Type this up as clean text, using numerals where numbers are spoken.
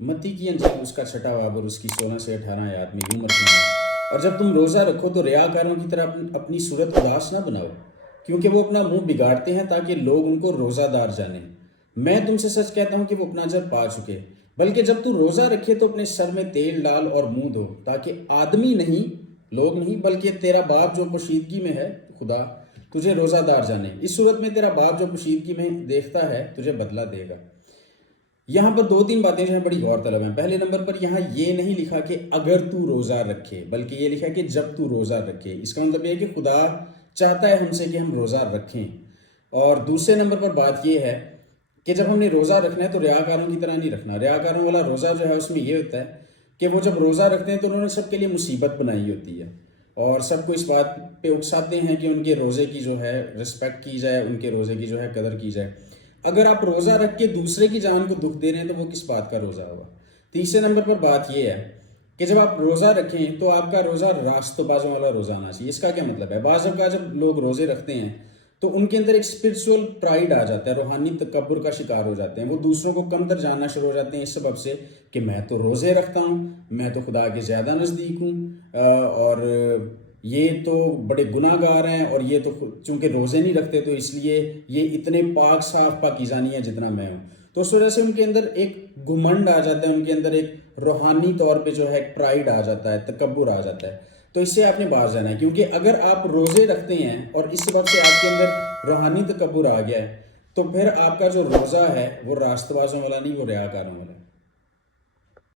मत्ती की अंजील उसका 6वां बाब और उसकी 16 से 18 आयत में यूं मरती है, और जब तुम रोज़ा रखो तो रियाकारों की तरह अपनी सूरत उदास ना बनाओ, क्योंकि वो अपना मुंह बिगाड़ते हैं ताकि लोग उनको रोज़ादार जाने। मैं तुमसे सच कहता हूँ कि वो अपना अजर पा चुके। बल्कि जब तू रोज़ा रखे तो अपने सर में तेल डाल और मुंह धो, ताकि आदमी नहीं, लोग नहीं, बल्कि तेरा बाप जो पोशीदगी में है, खुदा, तुझे रोज़ादार जाने। इस सूरत में तेरा बाप जो पोशीदगी में देखता है तुझे बदला देगा। यहाँ पर 2-3 बातें जो हैं बड़ी गौर तलब हैं। पहले नंबर पर यहाँ ये नहीं लिखा कि अगर तू रोज़ा रखे, बल्कि ये लिखा कि जब तू रोज़ा रखे। इसका मतलब ये है कि खुदा चाहता है हमसे कि हम रोज़ा रखें। और दूसरे नंबर पर बात ये है कि जब हमने रोज़ा रखना है तो रियाकारों की तरह नहीं रखना। रियाकारों वाला रोज़ा जो है उसमें ये होता है कि वो जब रोज़ा रखते हैं तो उन्होंने सबके लिए मुसीबत बनाई होती है, और सबको इस बात पे उकसाते हैं कि उनके रोज़े की जो है रिस्पेक्ट की जाए, उनके रोज़े की जो है कदर की जाए। अगर आप रोज़ा रख के दूसरे की जान को दुख दे रहे हैं तो वो किस बात का रोज़ा होगा। तीसरे नंबर पर बात ये है कि जब आप रोज़ा रखें तो आपका रोज़ा रास्तबाजों वाला रोज़ा आना चाहिए। इसका क्या मतलब है? बाज़ औक़ात जब लोग रोज़े रखते हैं तो उनके अंदर एक स्पिरिचुअल प्राइड आ जाता है, रूहानी तकब्बुर का शिकार हो जाते हैं। वो दूसरों को कमतर जानना शुरू हो जाते हैं इस सबब से कि मैं तो रोज़े रखता हूँ, मैं तो खुदा के ज़्यादा नज़दीक हूँ, और ये तो बड़े गुनाहगार हैं, और ये तो चूँकि रोज़े नहीं रखते तो इसलिए ये इतने पाक साफ पाकीज़ा नहीं है जितना मैं हूँ। तो उस वजह से उनके अंदर एक घुमंड आ जाता है, उनके अंदर एक रूहानी तौर पे जो है एक प्राइड आ जाता है, तकब्बुर आ जाता है। तो इससे आपने बाज जाना है, क्योंकि अगर आप रोज़े रखते हैं और इस वक्त से आपके अंदर रूहानी तकब्बुर आ गया है तो फिर आपका जो रोज़ा है वो रास्तबाजों वाला नहीं, वो रियाकारों वाला है।